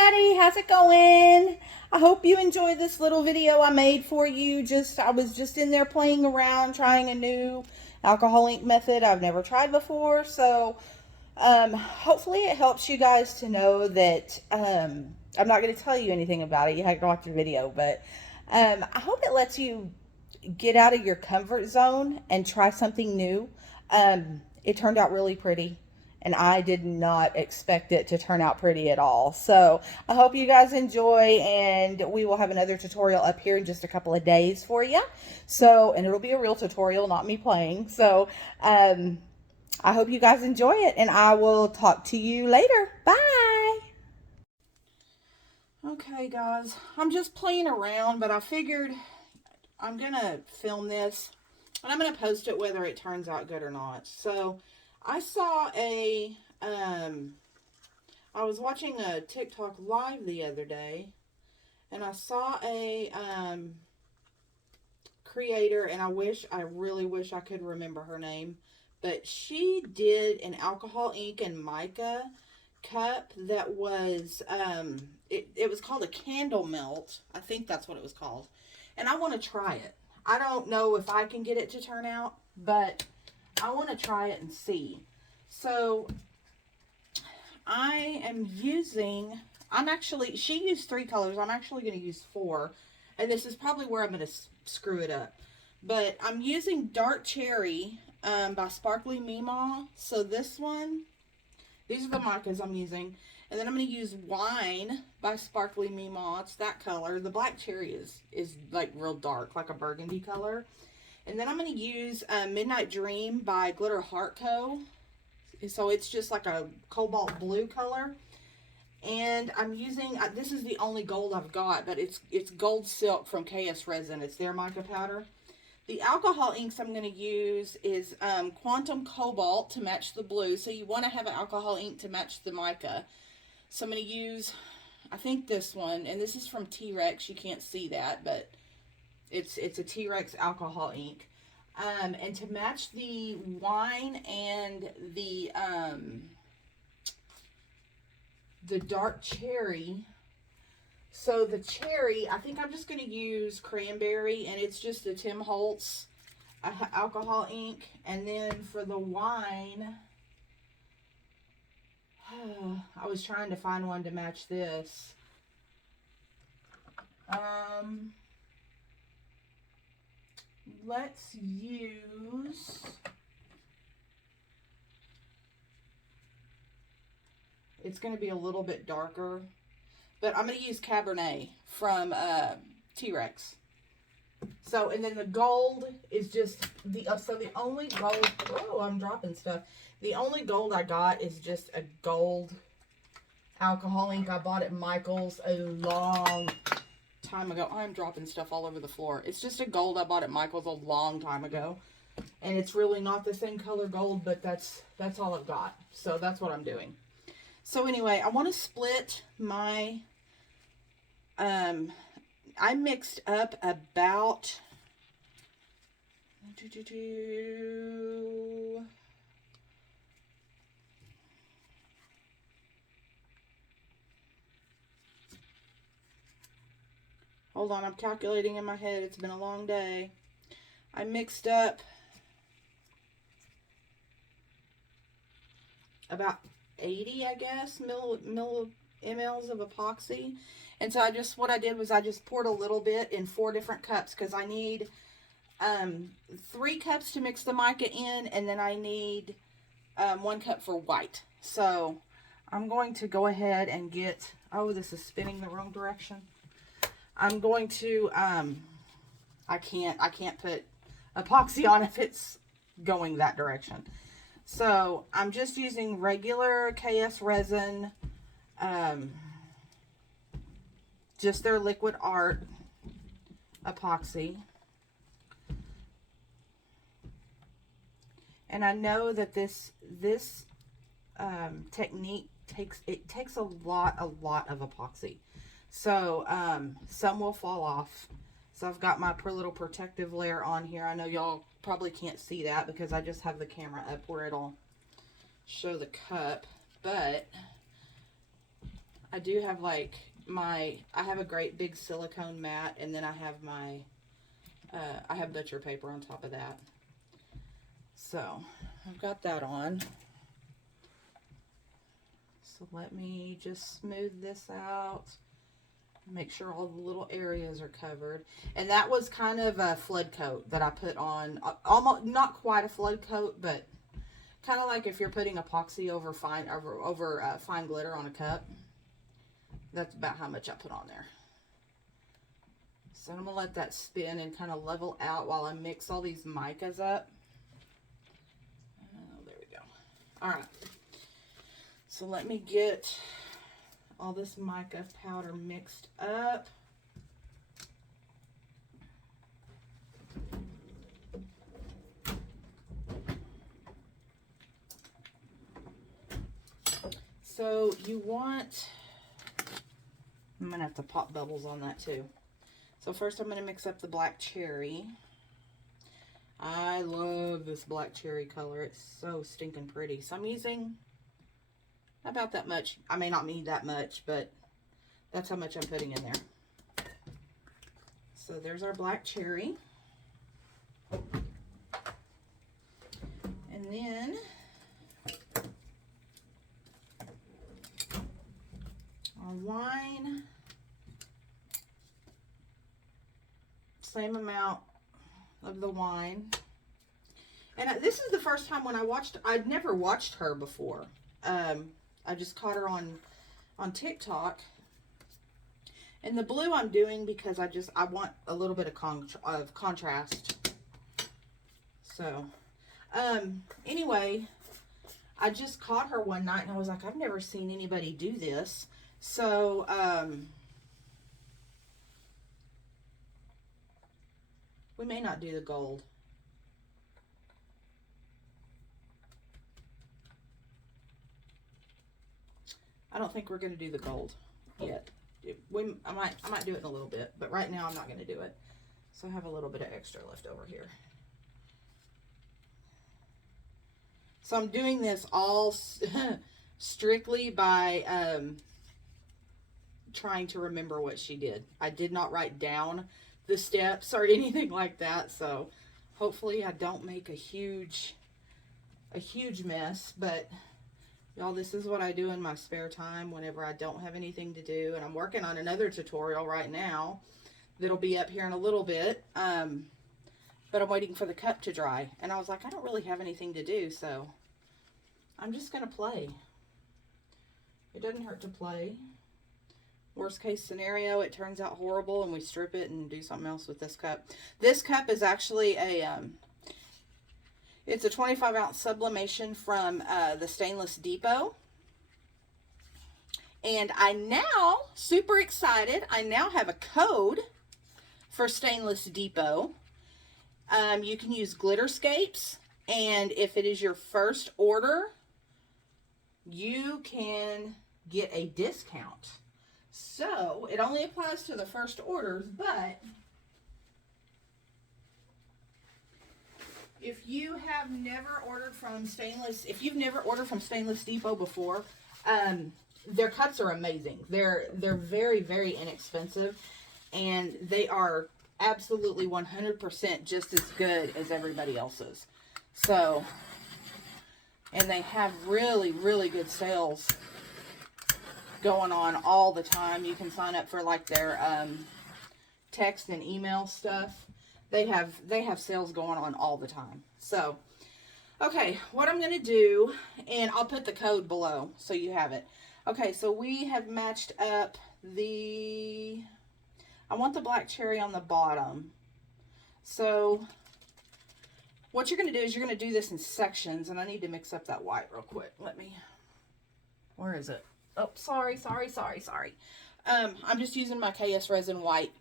everybody, how's it going? I hope you enjoyed this little video I made for you. I was just in there playing around, trying a new alcohol ink method I've never tried before. So hopefully it helps you guys to know that I'm not going to tell you anything about it. You have to watch the video, but I hope it lets you get out of your comfort zone and try something new. It turned out really pretty, and I did not expect it to turn out pretty at all. So I hope you guys enjoy, and we will have another tutorial up here in just a couple of days for you. So, and it'll be a real tutorial, not me playing. So I hope you guys enjoy it, and I will talk to you later. Bye. Okay guys, I'm just playing around, but I figured I'm gonna film this and I'm gonna post it whether it turns out good or not. So I saw I was watching a TikTok live the other day, and I saw a creator, and I really wish I could remember her name, but she did an alcohol ink and mica cup that was it was called a candle melt. I think that's what it was called, and I want to try it. I don't know if I can get it to turn out, but I want to try it and see. So she used 3 colors. I'm actually going to use 4, and this is probably where I'm going to screw it up, but I'm using Dark Cherry by Sparkly Meemaw. So these are the micas I'm using. And then I'm going to use Wine by Sparkly Meemaw. It's that color. The Black Cherry is like real dark, like a burgundy color. And then I'm going to use Midnight Dream by Glitter Heart Co. So it's just like a cobalt blue color. And I'm using, this is the only gold I've got, but it's Gold Silk from KS Resin. It's their mica powder. The alcohol inks I'm going to use is Quantum Cobalt to match the blue. So you want to have an alcohol ink to match the mica. So I'm going to use, I think this one, and this is from T-Rex. You can't see that, but it's a T-Rex alcohol ink. And to match the wine and the dark cherry. So the cherry, I think I'm just going to use Cranberry, and it's just a Tim Holtz alcohol ink. And then for the wine, I was trying to find one to match this. Let's use, it's going to be a little bit darker, but I'm going to use Cabernet from T-Rex. So, and then the gold is just so the only gold, oh, I'm dropping stuff. The only gold I got is just a gold alcohol ink I bought at Michael's a long time ago. I'm dropping stuff all over the floor. It's just a gold I bought at Michael's a long time ago. And it's really not the same color gold, but that's all I've got. So that's what I'm doing. So anyway, I want to split my, I mixed up about, hold on, I'm calculating in my head. It's been a long day. I mixed up about 80, I guess, mLs of epoxy. And so what I did was I just poured a little bit in 4 different cups, because I need 3 cups to mix the mica in, and then I need 1 cup for white. So I'm going to go ahead and get, oh, this is spinning the wrong direction. I'm going to, I can't put epoxy on if it's going that direction. So I'm just using regular KS Resin, just their liquid art epoxy. And I know that this technique takes a lot of epoxy. So some will fall off. So I've got my little protective layer on here. I know y'all probably can't see that because I just have the camera up where it'll show the cup, but I do have like I have a great big silicone mat, and then I have my, I have butcher paper on top of that. So I've got that on. So let me just smooth this out. Make sure all the little areas are covered. And that was kind of a flood coat that I put on. Almost not quite a flood coat, but kind of like if you're putting epoxy over fine glitter on a cup. That's about how much I put on there. So I'm gonna let that spin and kind of level out while I mix all these micas up. Oh, there we go. All right. So let me get all this mica powder mixed up. So you want, I'm going to have to pop bubbles on that too. So first I'm going to mix up the black cherry. I love this black cherry color. It's so stinking pretty. So I'm using about that much. I may not need that much, but that's how much I'm putting in there. So there's our black cherry. And then our wine. Same amount of the wine. And this is the first time when I'd never watched her before. I just caught her on TikTok. And the blue I'm doing because I want a little bit of contrast. So, anyway, I just caught her one night and I was like, I've never seen anybody do this. So, we may not do the gold. I don't think we're going to do the gold yet. I might do it in a little bit, but right now I'm not going to do it. So I have a little bit of extra left over here. So I'm doing this all strictly by trying to remember what she did. I did not write down the steps or anything like that, so hopefully I don't make a huge mess. But y'all, this is what I do in my spare time whenever I don't have anything to do. And I'm working on another tutorial right now that'll be up here in a little bit. But I'm waiting for the cup to dry. And I was like, I don't really have anything to do, so I'm just going to play. It doesn't hurt to play. Worst case scenario, it turns out horrible and we strip it and do something else with this cup. This cup is actually it's a 25-ounce sublimation from the Stainless Depot. And I now, super excited, I now have a code for Stainless Depot. You can use Glitterscapes, and if it is your first order, you can get a discount. So, it only applies to the first orders, but if you have never ordered from if you've never ordered from Stainless Depot before, their cups are amazing. They're very, very inexpensive, and they are absolutely 100% just as good as everybody else's. So, and they have really, really good sales going on all the time. You can sign up for like their text and email stuff. They have sales going on all the time. So, okay, what I'm going to do, and I'll put the code below so you have it. Okay, so we have matched up I want the black cherry on the bottom. So, what you're going to do is you're going to do this in sections, and I need to mix up that white real quick. Where is it? Oh, sorry. I'm just using my KS Resin white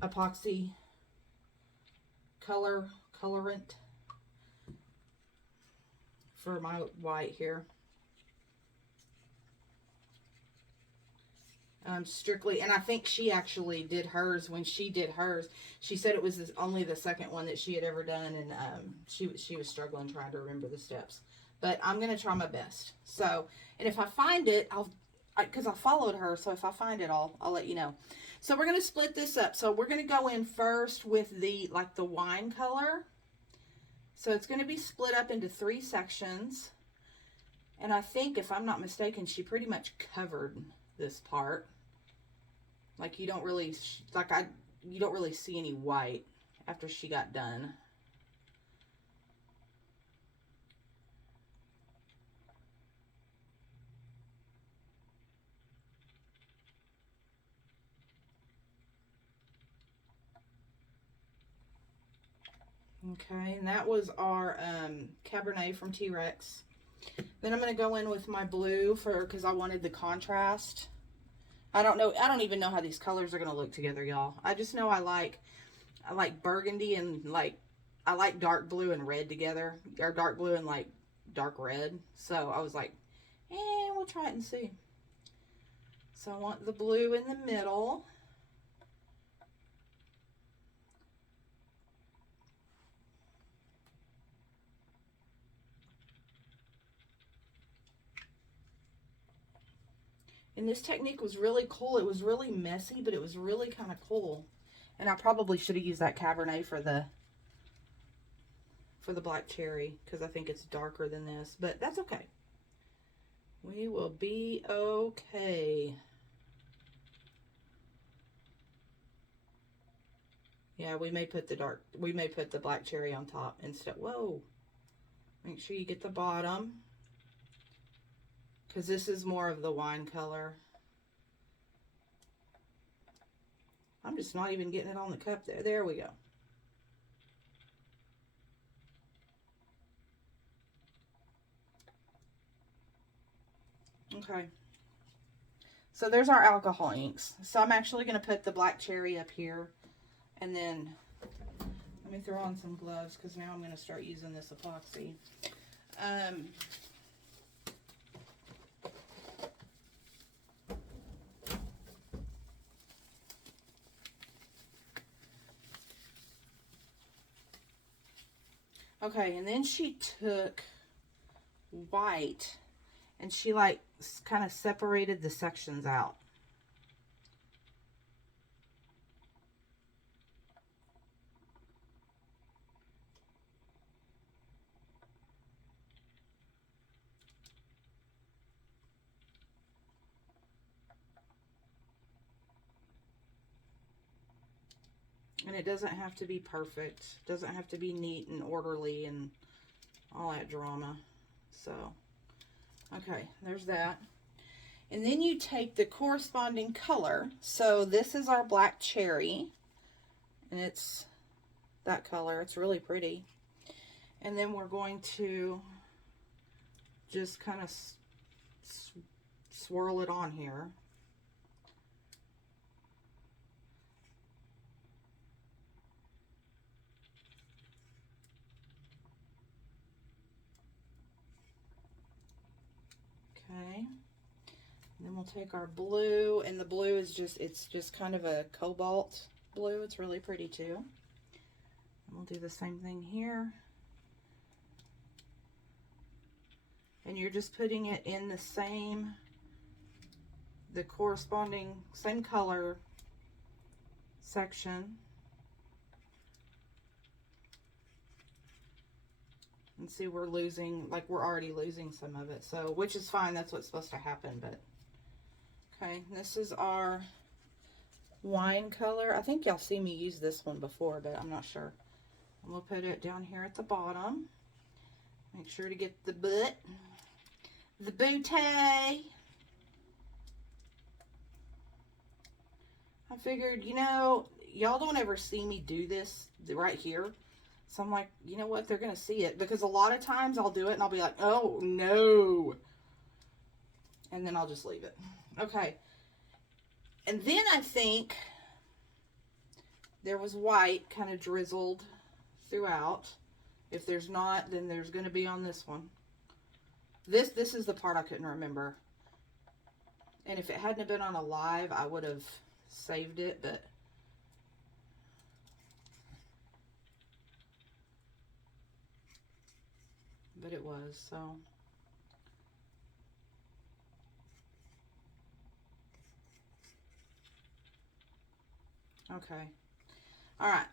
epoxy colorant for my white here. Strictly, and I think she actually did hers. When she did hers, she said it was only the second one that she had ever done, and she was struggling trying to remember the steps. but I'm going to try my best. So, and if I find it, because I followed her, so if I find it, I'll let you know. So we're going to split this up. So we're going to go in first with the wine color. So it's going to be split up into 3 sections. And I think, if I'm not mistaken, she pretty much covered this part. Like, you don't really, you don't really see any white after she got done. Okay, and that was our Cabernet from T-Rex. Then I'm going to go in with my blue because I wanted the contrast. I don't even know how these colors are going to look together, y'all. I just know I like burgundy and I like dark blue and red together, or dark blue and dark red. So I was like, we'll try it and see. So I want the blue in the middle. And this technique was really cool. It was really messy, but it was really kind of cool. And I probably should have used that Cabernet for the black cherry, because I think it's darker than this, but that's okay. We will be okay. Yeah, we may put the black cherry on top instead. Whoa. Make sure you get the bottom, because this is more of the wine color. I'm just not even getting it on the cup there. There we go. Okay. So there's our alcohol inks. So I'm actually going to put the black cherry up here, and then let me throw on some gloves, because now I'm going to start using this epoxy. Okay, and then she took white and she kind of separated the sections out. And it doesn't have to be perfect. It doesn't have to be neat and orderly and all that drama. So, okay, there's that. And then you take the corresponding color. So this is our black cherry. And it's that color. It's really pretty. And then we're going to just kind of swirl it on here. Okay, and then we'll take our blue, and the blue is it's just kind of a cobalt blue. It's really pretty too. And we'll do the same thing here. And you're just putting it in the corresponding same color section. And see, we're already losing some of it. So, which is fine. That's what's supposed to happen. But, okay, this is our wine color. I think y'all see me use this one before, but I'm not sure. And we'll put it down here at the bottom. Make sure to get the booty. I figured, y'all don't ever see me do this right here. So I'm like, you know what? They're going to see it. Because a lot of times I'll do it and I'll be like, oh, no. And then I'll just leave it. Okay. And then I think there was white kind of drizzled throughout. If there's not, then there's going to be on this one. This is the part I couldn't remember. And if it hadn't been on a live, I would have saved it, but but it was, so. Okay. All right.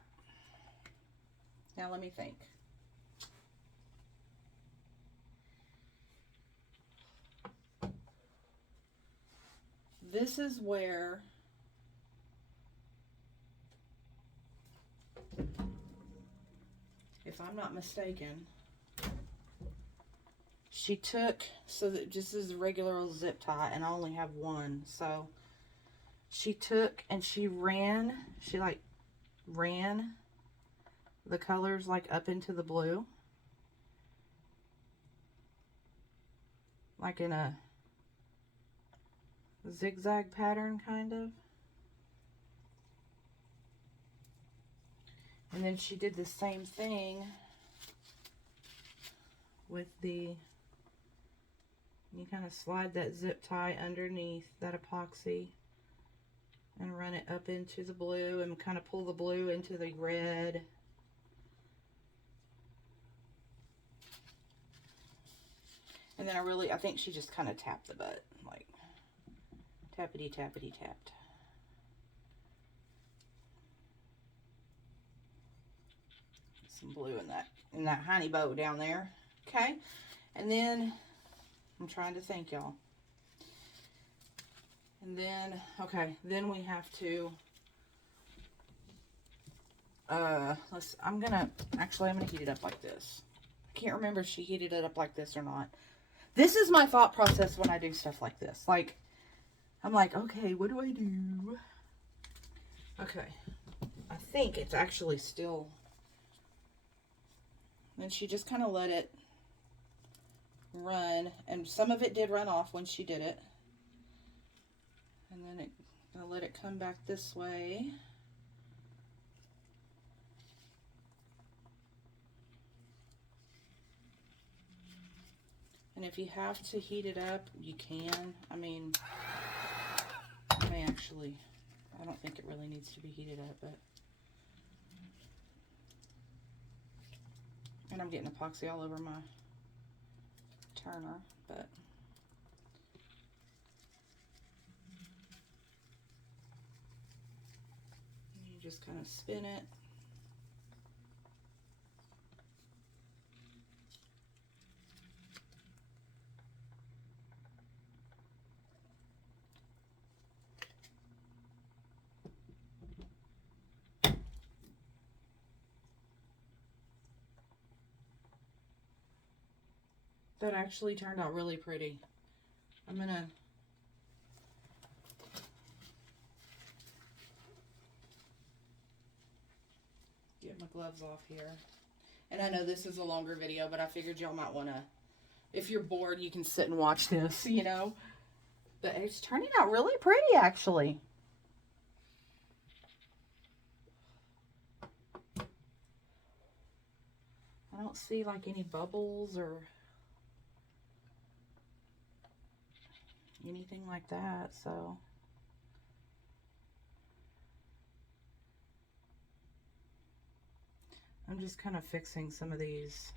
Now let me think. This is where if I'm not mistaken, she took, so that this is a regular old zip tie and I only have one, so she took and she like ran the colors like up into the blue, like in a zigzag pattern kind of. And then she did the same thing with the, you kind of slide that zip tie underneath that epoxy and run it up into the blue and kind of pull the blue into the red. And then I think she just kind of tapped the butt, like tappity tappity tapped. Some blue in that honey bow down there. Okay, and then I'm trying to think, y'all. And then, okay, then we have to, I'm gonna heat it up like this. I can't remember if she heated it up like this or not. This is my thought process when I do stuff like this. Like, I'm like, okay, what do I do? Okay, I think it's actually still, and she just kind of let it run, and some of it did run off when she did it. And then I'll let it come back this way. And if you have to heat it up, you can. I mean, I don't think it really needs to be heated up, but. And I'm getting epoxy all over my turner, but. You just kind of spin it. That actually turned out really pretty. I'm gonna get my gloves off here. And I know this is a longer video, but I figured y'all might want to, if you're bored, you can sit and watch this, you know. But it's turning out really pretty, actually. I don't see like any bubbles or anything like that, so. I'm just kind of fixing some of these.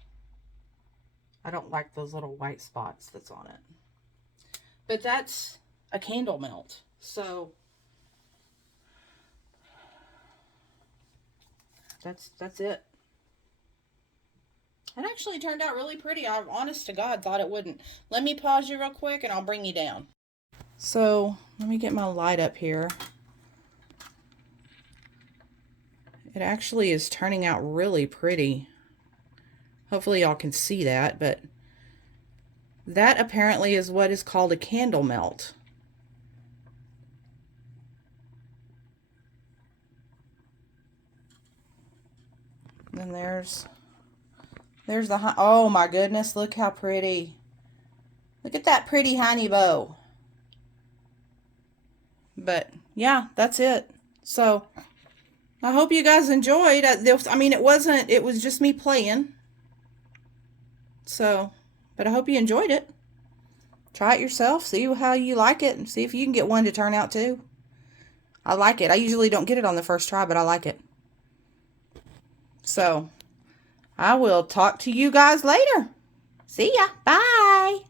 I don't like those little white spots that's on it. But that's a candle melt, so that's it. It actually turned out really pretty. I, honest to God, thought it wouldn't. Let me pause you real quick and I'll bring you down. So, let me get my light up here. It actually is turning out really pretty. Hopefully y'all can see that, but that apparently is what is called a candle melt. And there's the, oh my goodness, look how pretty. Look at that pretty honey bow. But yeah, that's it. So I hope you guys enjoyed. I mean, it was just me playing. So, but I hope you enjoyed it. Try it yourself, see how you like it, and see if you can get one to turn out too. I like it. I usually don't get it on the first try, but I like it. So, I will talk to you guys later. See ya. Bye.